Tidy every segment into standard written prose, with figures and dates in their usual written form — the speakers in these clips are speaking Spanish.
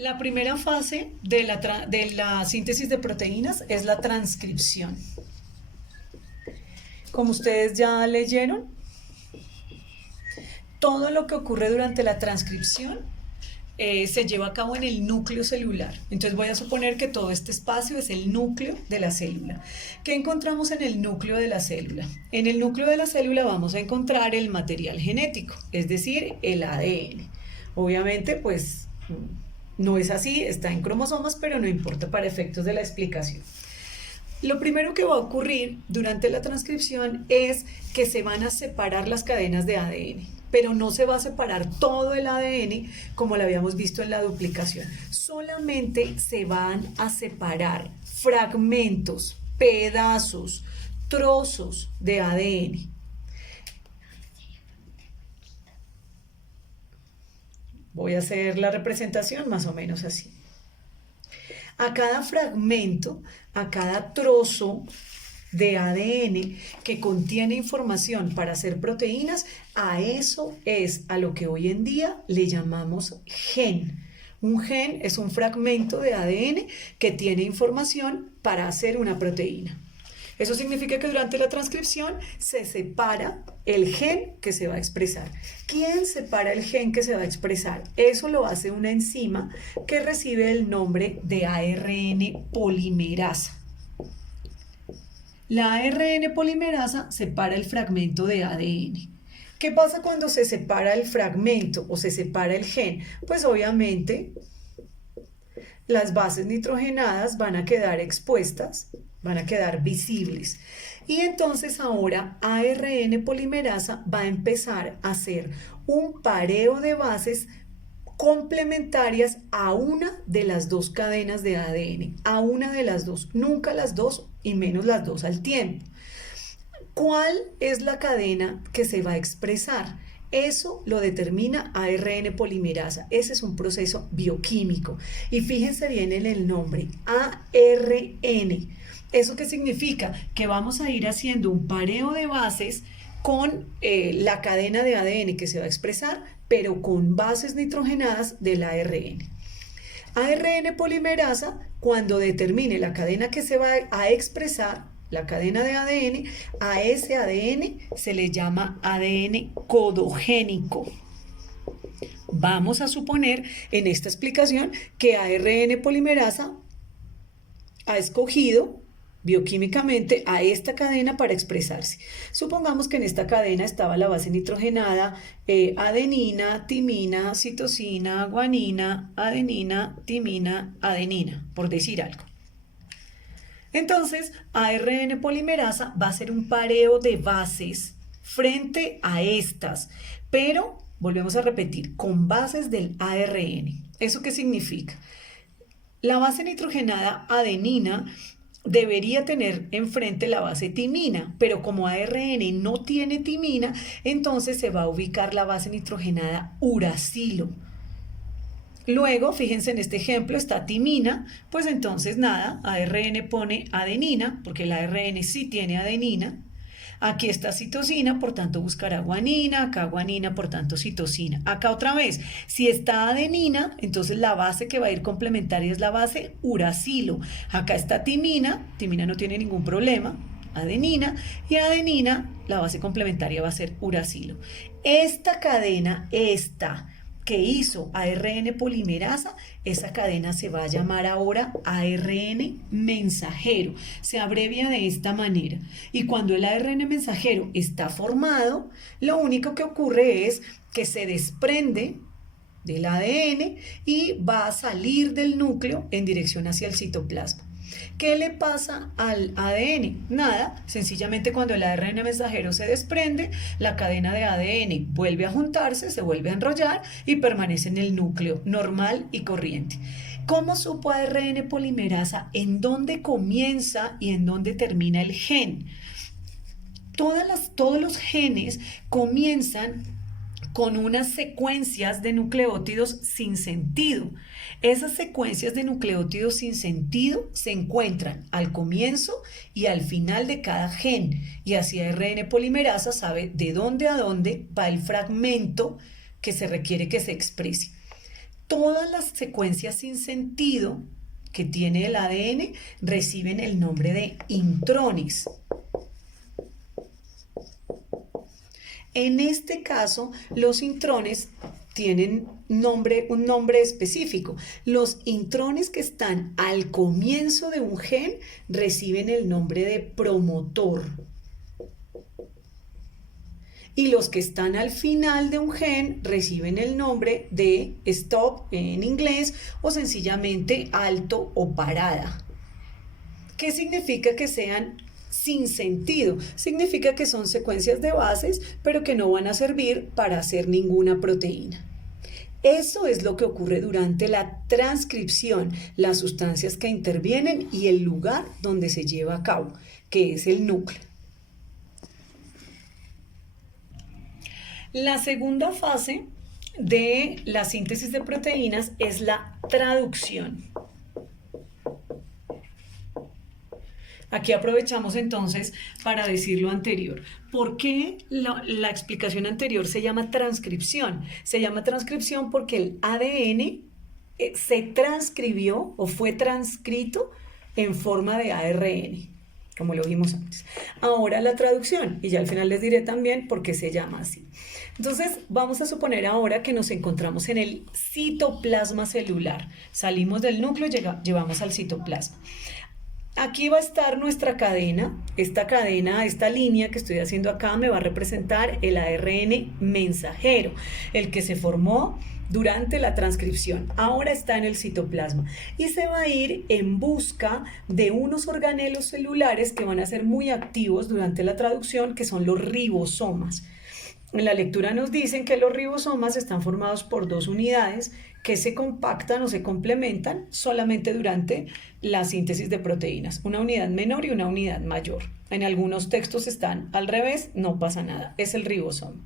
La primera fase de la síntesis de proteínas es la transcripción. Como ustedes ya leyeron, todo lo que ocurre durante la transcripción se lleva a cabo en el núcleo celular. Entonces voy a suponer que todo este espacio es el núcleo de la célula. ¿Qué encontramos en el núcleo de la célula? En el núcleo de la célula vamos a encontrar el material genético, es decir, el ADN. Obviamente, pues no es así, está en cromosomas, pero no importa para efectos de la explicación. Lo primero que va a ocurrir durante la transcripción es que se van a separar las cadenas de ADN, pero no se va a separar todo el ADN como lo habíamos visto en la duplicación. Solamente se van a separar fragmentos, pedazos, trozos de ADN. Voy a hacer la representación más o menos así. A cada fragmento, a cada trozo de ADN que contiene información para hacer proteínas, a eso es a lo que hoy en día le llamamos gen. Un gen es un fragmento de ADN que tiene información para hacer una proteína. Eso significa que durante la transcripción se separa el gen que se va a expresar. ¿Quién separa el gen que se va a expresar? Eso lo hace una enzima que recibe el nombre de ARN polimerasa. La ARN polimerasa separa el fragmento de ADN. ¿Qué pasa cuando se separa el fragmento o se separa el gen? Pues obviamente las bases nitrogenadas van a quedar expuestas, van a quedar visibles. Y entonces ahora ARN polimerasa va a empezar a hacer un pareo de bases complementarias a una de las dos cadenas de ADN, a una de las dos, nunca las dos y menos las dos al tiempo. ¿Cuál es la cadena que se va a expresar? Eso lo determina ARN polimerasa. Ese es un proceso bioquímico. Y fíjense bien en el nombre, ARN. ¿Eso qué significa? Que vamos a ir haciendo un pareo de bases con la cadena de ADN que se va a expresar, pero con bases nitrogenadas del ARN. ARN polimerasa, cuando determine la cadena que se va a expresar, la cadena de ADN, a ese ADN se le llama ADN codogénico. Vamos a suponer en esta explicación que ARN polimerasa ha escogido bioquímicamente a esta cadena para expresarse. Supongamos que en esta cadena estaba la base nitrogenada adenina, timina, citosina, guanina, adenina, timina, adenina, por decir algo. Entonces, ARN polimerasa va a hacer un pareo de bases frente a estas, pero, volvemos a repetir, con bases del ARN. ¿Eso qué significa? La base nitrogenada adenina debería tener enfrente la base timina, pero como ARN no tiene timina, entonces se va a ubicar la base nitrogenada uracilo. Luego, fíjense en este ejemplo, está timina, pues entonces nada, ARN pone adenina, porque el ARN sí tiene adenina. Aquí está citosina, por tanto buscará guanina, acá guanina, por tanto citosina. Acá otra vez, si está adenina, entonces la base que va a ir complementaria es la base uracilo. Acá está timina, timina no tiene ningún problema, adenina, y adenina, la base complementaria va a ser uracilo. Esta cadena, que hizo ARN polimerasa, esa cadena se va a llamar ahora ARN mensajero. Se abrevia de esta manera. Y cuando el ARN mensajero está formado, lo único que ocurre es que se desprende del ADN y va a salir del núcleo en dirección hacia el citoplasma. ¿Qué le pasa al ADN? Nada, sencillamente cuando el ARN mensajero se desprende, la cadena de ADN vuelve a juntarse, se vuelve a enrollar y permanece en el núcleo normal y corriente. ¿Cómo supo ARN polimerasa en dónde comienza y en dónde termina el gen? Todos los genes comienzan con unas secuencias de nucleótidos sin sentido. Esas secuencias de nucleótidos sin sentido se encuentran al comienzo y al final de cada gen, y así ARN polimerasa sabe de dónde a dónde va el fragmento que se requiere que se exprese. Todas las secuencias sin sentido que tiene el ADN reciben el nombre de intrones. En este caso, los intrones tienen un nombre específico. Los intrones que están al comienzo de un gen reciben el nombre de promotor. Y los que están al final de un gen reciben el nombre de stop en inglés o sencillamente alto o parada. ¿Qué significa que sean sin sentido? Significa que son secuencias de bases, pero que no van a servir para hacer ninguna proteína. Eso es lo que ocurre durante la transcripción, las sustancias que intervienen y el lugar donde se lleva a cabo, que es el núcleo. La segunda fase de la síntesis de proteínas es la traducción. Aquí aprovechamos entonces para decir lo anterior. ¿Por qué la explicación anterior se llama transcripción? Se llama transcripción porque el ADN se transcribió o fue transcrito en forma de ARN, como lo vimos antes. Ahora la traducción, y ya al final les diré también por qué se llama así. Entonces, vamos a suponer ahora que nos encontramos en el citoplasma celular. Salimos del núcleo, llevamos al citoplasma. Aquí va a estar nuestra cadena. Esta línea que estoy haciendo acá me va a representar el ARN mensajero, el que se formó durante la transcripción. Ahora está en el citoplasma y se va a ir en busca de unos organelos celulares que van a ser muy activos durante la traducción, que son los ribosomas. En la lectura nos dicen que los ribosomas están formados por dos unidades que se compactan o se complementan solamente durante la síntesis de proteínas, una unidad menor y una unidad mayor. En algunos textos están al revés, no pasa nada, es el ribosoma.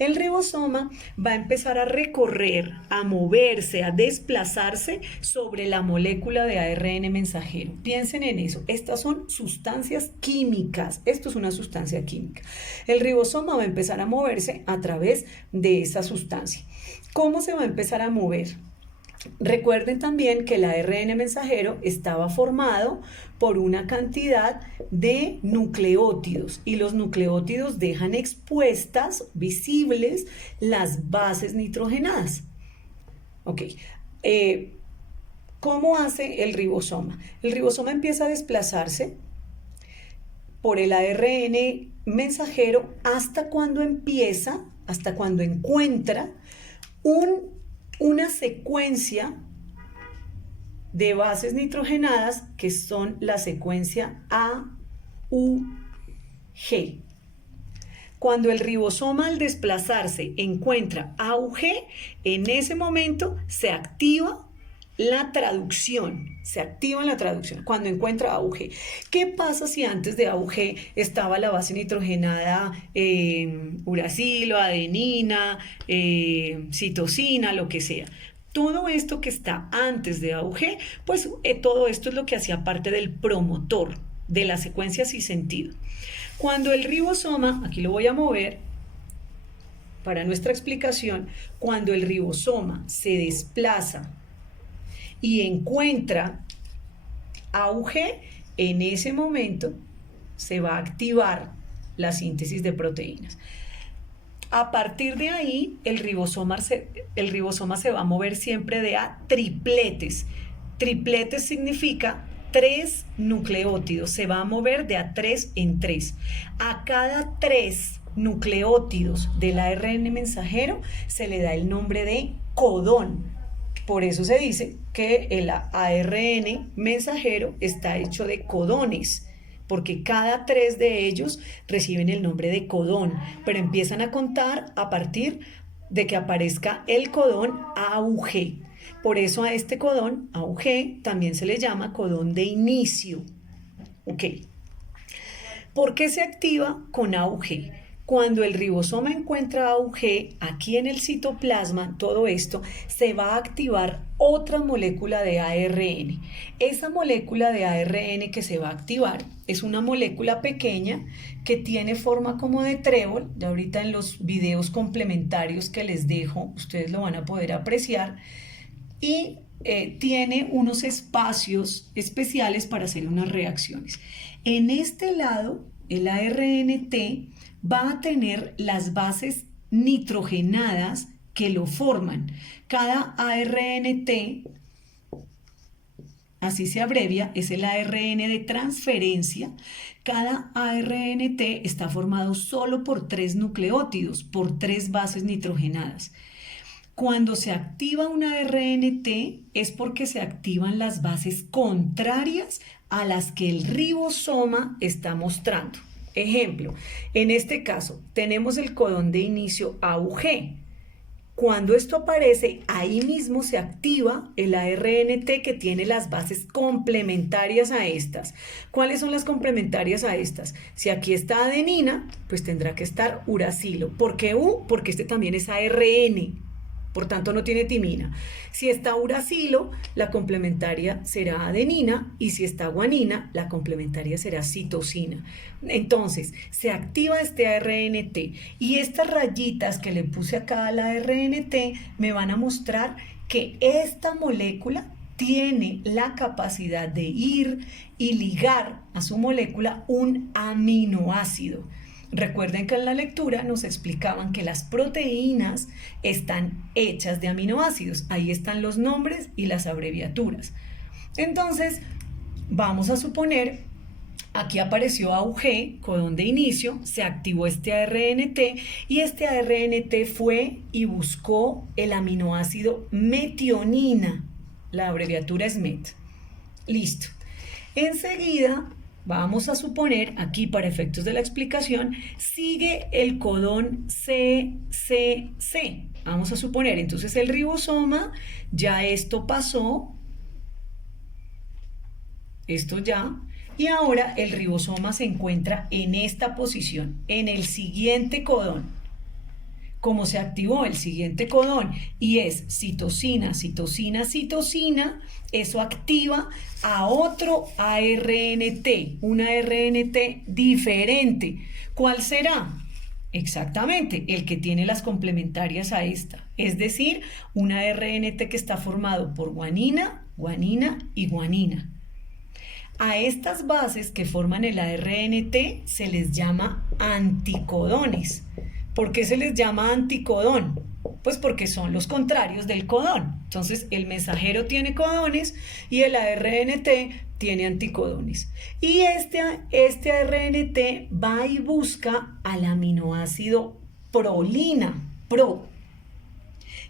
El ribosoma va a empezar a recorrer, a moverse, a desplazarse sobre la molécula de ARN mensajero. Piensen en eso, estas son sustancias químicas, esto es una sustancia química. El ribosoma va a empezar a moverse a través de esa sustancia. ¿Cómo se va a empezar a mover? Recuerden también que el ARN mensajero estaba formado por una cantidad de nucleótidos y los nucleótidos dejan expuestas, visibles, las bases nitrogenadas. Ok, ¿cómo hace el ribosoma? El ribosoma empieza a desplazarse por el ARN mensajero hasta cuando encuentra una secuencia de bases nitrogenadas que son la secuencia AUG. Cuando el ribosoma al desplazarse encuentra AUG, en ese momento se activa la traducción, cuando encuentra AUG. ¿Qué pasa si antes de AUG estaba la base nitrogenada uracilo, adenina, citosina, lo que sea? Todo esto que está antes de AUG, pues todo esto es lo que hacía parte del promotor de la secuencia sin sentido. Cuando el ribosoma, aquí lo voy a mover para nuestra explicación, cuando el ribosoma se desplaza y encuentra AUG, en ese momento se va a activar la síntesis de proteínas. A partir de ahí, el ribosoma se va a mover siempre de a tripletes. Tripletes significa 3 nucleótidos, se va a mover de a 3 en 3. A cada 3 nucleótidos del ARN mensajero se le da el nombre de codón. Por eso se dice que el ARN mensajero está hecho de codones, porque cada 3 de ellos reciben el nombre de codón, pero empiezan a contar a partir de que aparezca el codón AUG. Por eso a este codón AUG también se le llama codón de inicio. Ok. ¿Por qué se activa con AUG? Cuando el ribosoma encuentra AUG, aquí en el citoplasma, todo esto, se va a activar otra molécula de ARN. Esa molécula de ARN que se va a activar es una molécula pequeña que tiene forma como de trébol. Ya ahorita en los videos complementarios que les dejo, ustedes lo van a poder apreciar. y tiene unos espacios especiales para hacer unas reacciones. En este lado, el ARNT va a tener las bases nitrogenadas que lo forman. Cada ARNT, así se abrevia, es el ARN de transferencia. Cada ARNT está formado solo por 3 nucleótidos, por 3 bases nitrogenadas. Cuando se activa un ARNT es porque se activan las bases contrarias a las que el ribosoma está mostrando. Ejemplo, en este caso tenemos el codón de inicio AUG. Cuando esto aparece, ahí mismo se activa el ARNT que tiene las bases complementarias a estas. ¿Cuáles son las complementarias a estas? Si aquí está adenina, pues tendrá que estar uracilo. ¿Por qué U? Porque este también es ARN. Por tanto, no tiene timina. Si está uracilo, la complementaria será adenina, y si está guanina, la complementaria será citosina. Entonces, se activa este ARNT y estas rayitas que le puse acá al ARNT me van a mostrar que esta molécula tiene la capacidad de ir y ligar a su molécula un aminoácido. Recuerden que en la lectura nos explicaban que las proteínas están hechas de aminoácidos. Ahí están los nombres y las abreviaturas. Entonces, vamos a suponer, aquí apareció AUG, codón de inicio, se activó este ARNT y este ARNT fue y buscó el aminoácido metionina. La abreviatura es MET. Listo. Enseguida, vamos a suponer, aquí para efectos de la explicación, sigue el codón CCC. Vamos a suponer, entonces el ribosoma, ya esto pasó, esto ya, y ahora el ribosoma se encuentra en esta posición, en el siguiente codón. Como se activó el siguiente codón y es citosina, citosina, citosina, eso activa a otro ARNT, un ARNT diferente. ¿Cuál será? Exactamente, el que tiene las complementarias a esta, es decir, un ARNT que está formado por guanina, guanina y guanina. A estas bases que forman el ARNT se les llama anticodones. ¿Por qué se les llama anticodón? Pues porque son los contrarios del codón. Entonces, el mensajero tiene codones y el ARNT tiene anticodones. Y este ARNT va y busca al aminoácido prolina, pro.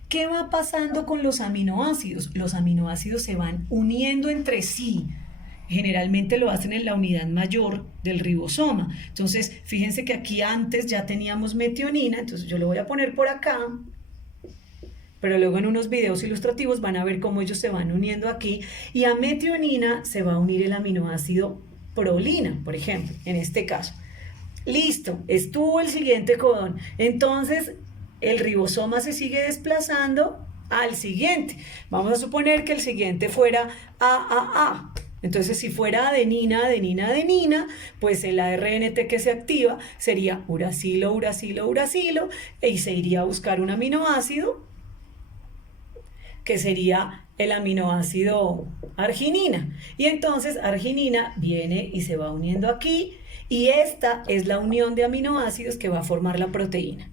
¿Qué va pasando con los aminoácidos? Los aminoácidos se van uniendo entre sí. Generalmente lo hacen en la unidad mayor del ribosoma. Entonces, fíjense que aquí antes ya teníamos metionina, entonces yo lo voy a poner por acá, pero luego en unos videos ilustrativos van a ver cómo ellos se van uniendo aquí, y a metionina se va a unir el aminoácido prolina, por ejemplo, en este caso. Listo, estuvo el siguiente codón. Entonces, el ribosoma se sigue desplazando al siguiente. Vamos a suponer que el siguiente fuera AAA. Entonces, si fuera adenina, adenina, adenina, pues el ARNT que se activa sería uracilo, uracilo, uracilo, y se iría a buscar un aminoácido que sería el aminoácido arginina. Y entonces arginina viene y se va uniendo aquí, y esta es la unión de aminoácidos que va a formar la proteína.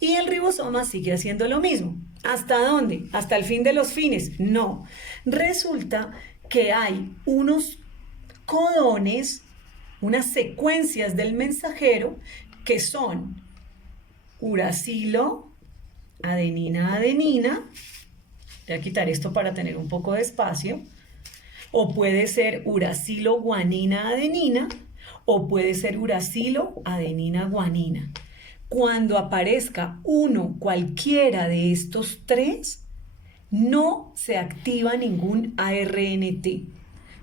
Y el ribosoma sigue haciendo lo mismo. ¿Hasta dónde? ¿Hasta el fin de los fines? No. Resulta que hay unos codones, unas secuencias del mensajero que son uracilo, adenina, adenina. Voy a quitar esto para tener un poco de espacio. O puede ser uracilo, guanina, adenina, o puede ser uracilo, adenina, guanina. Cuando aparezca cualquiera de estos tres, no se activa ningún ARNT.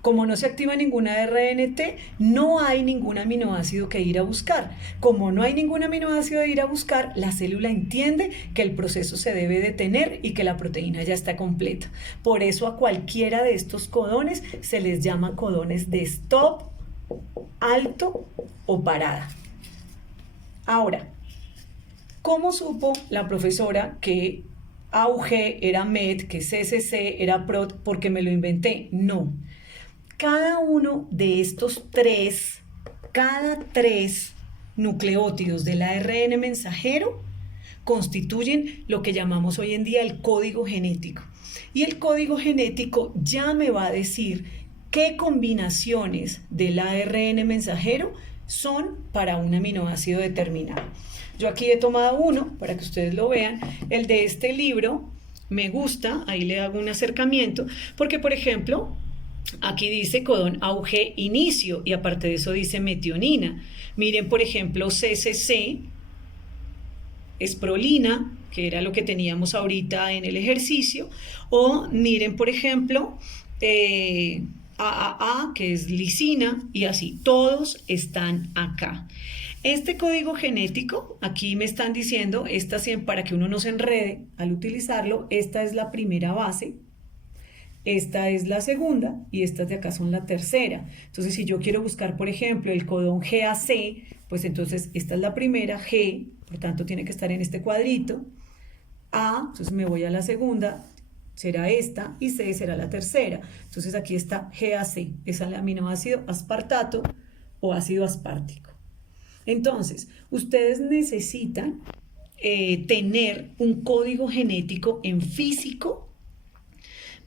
Como no se activa ningún ARNT, no hay ningún aminoácido que ir a buscar. Como no hay ningún aminoácido que ir a buscar, la célula entiende que el proceso se debe detener y que la proteína ya está completa. Por eso a cualquiera de estos codones se les llama codones de stop, alto o parada. Ahora, ¿cómo supo la profesora que AUG era MET, que CCC era PROT, porque me lo inventé. No. Cada uno de estos cada tres nucleótidos del ARN mensajero constituyen lo que llamamos hoy en día el código genético. Y el código genético ya me va a decir qué combinaciones del ARN mensajero son para un aminoácido determinado. Yo aquí he tomado uno para que ustedes lo vean, el de este libro. Me gusta, ahí le hago un acercamiento, porque por ejemplo, aquí dice codón AUG inicio y aparte de eso dice metionina. Miren, por ejemplo, CCC es prolina, que era lo que teníamos ahorita en el ejercicio, o miren, por ejemplo, AAA, que es lisina, y así, todos están acá. Este código genético, aquí me están diciendo, para que uno no se enrede al utilizarlo, esta es la primera base, esta es la segunda y estas de acá son la tercera. Entonces, si yo quiero buscar, por ejemplo, el codón GAC, pues entonces esta es la primera, G, por tanto tiene que estar en este cuadrito. A, entonces me voy a la segunda, será esta, y C será la tercera. Entonces aquí está GAC, es el aminoácido aspartato o ácido aspartico. Entonces, ustedes necesitan tener un código genético en físico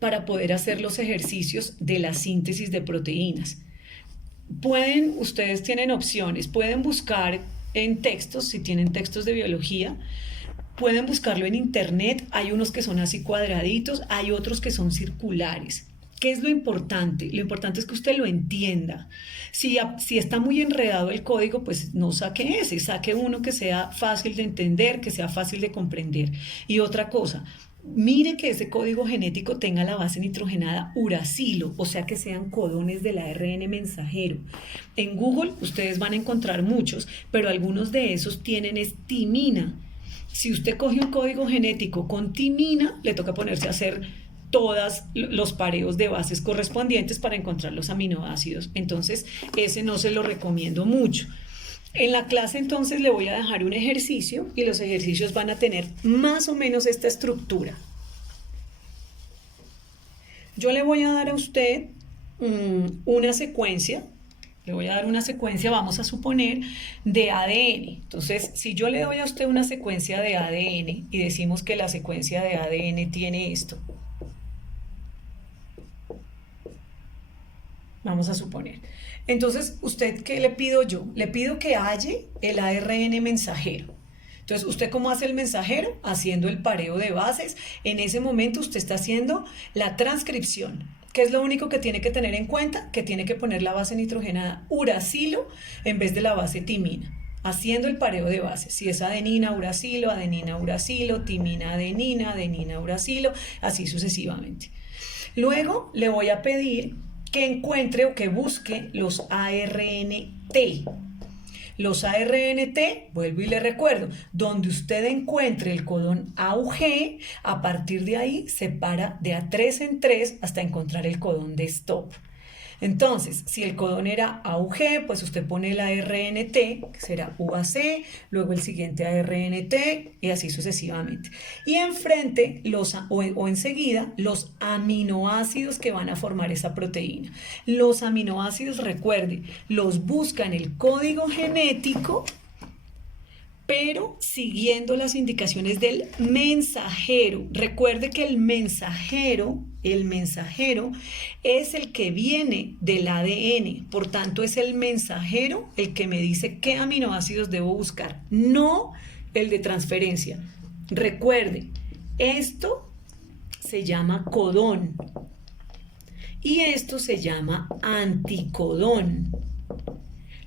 para poder hacer los ejercicios de la síntesis de proteínas. Ustedes tienen opciones, pueden buscar en textos, si tienen textos de biología, pueden buscarlo en internet, hay unos que son así cuadraditos, hay otros que son circulares. ¿Qué es lo importante? Lo importante es que usted lo entienda. Si está muy enredado el código, pues no saque ese, saque uno que sea fácil de entender, que sea fácil de comprender. Y otra cosa, mire que ese código genético tenga la base nitrogenada uracilo, o sea que sean codones del ARN mensajero. En Google ustedes van a encontrar muchos, pero algunos de esos tienen timina. Si usted coge un código genético con timina, le toca ponerse a hacer todos los pareos de bases correspondientes para encontrar los aminoácidos. Entonces, ese no se lo recomiendo mucho. En la clase entonces le voy a dejar un ejercicio y los ejercicios van a tener más o menos esta estructura. Yo le voy a dar a usted una secuencia, vamos a suponer, de ADN. Entonces, si yo le doy a usted una secuencia de ADN y decimos que la secuencia de ADN tiene esto, vamos a suponer. Entonces, ¿usted qué le pido yo? Le pido que halle el ARN mensajero. Entonces, ¿usted cómo hace el mensajero? Haciendo el pareo de bases. En ese momento usted está haciendo la transcripción. ¿Qué es lo único que tiene que tener en cuenta? Que tiene que poner la base nitrogenada uracilo en vez de la base timina. Haciendo el pareo de bases. Si es adenina, uracilo, timina, adenina, uracilo, así sucesivamente. Luego le voy a pedir que encuentre o que busque los ARNT. Los ARNT, vuelvo y le recuerdo, donde usted encuentre el codón AUG, a partir de ahí se para de a 3 en 3 hasta encontrar el codón de stop. Entonces, si el codón era AUG, pues usted pone el ARNT, que será UAC, luego el siguiente ARNT y así sucesivamente. Y enfrente o enseguida los aminoácidos que van a formar esa proteína. Los aminoácidos, recuerde, los busca en el código genético, pero siguiendo las indicaciones del mensajero. Recuerde que el mensajero es el que viene del ADN, por tanto es el mensajero el que me dice qué aminoácidos debo buscar, no el de transferencia. Recuerde, esto se llama codón y esto se llama anticodón.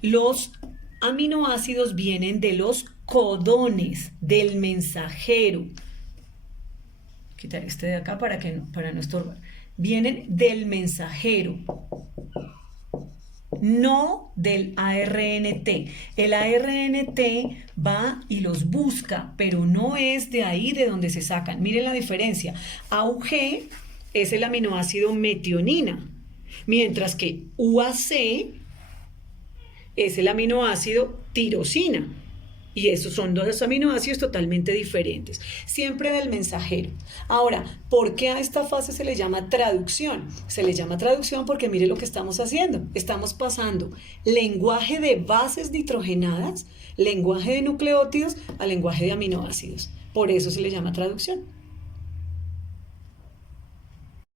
Los aminoácidos vienen de los codones del mensajero. Quitar este de acá para no estorbar. Vienen del mensajero, no del ARNT. El ARNT va y los busca, pero no es de ahí de donde se sacan. Miren la diferencia. AUG es el aminoácido metionina, mientras que UAC es el aminoácido tirosina. Y esos son dos aminoácidos totalmente diferentes, siempre del mensajero. Ahora, ¿por qué a esta fase se le llama traducción? Se le llama traducción porque mire lo que estamos haciendo. Estamos pasando lenguaje de bases nitrogenadas, lenguaje de nucleótidos, a lenguaje de aminoácidos. Por eso se le llama traducción.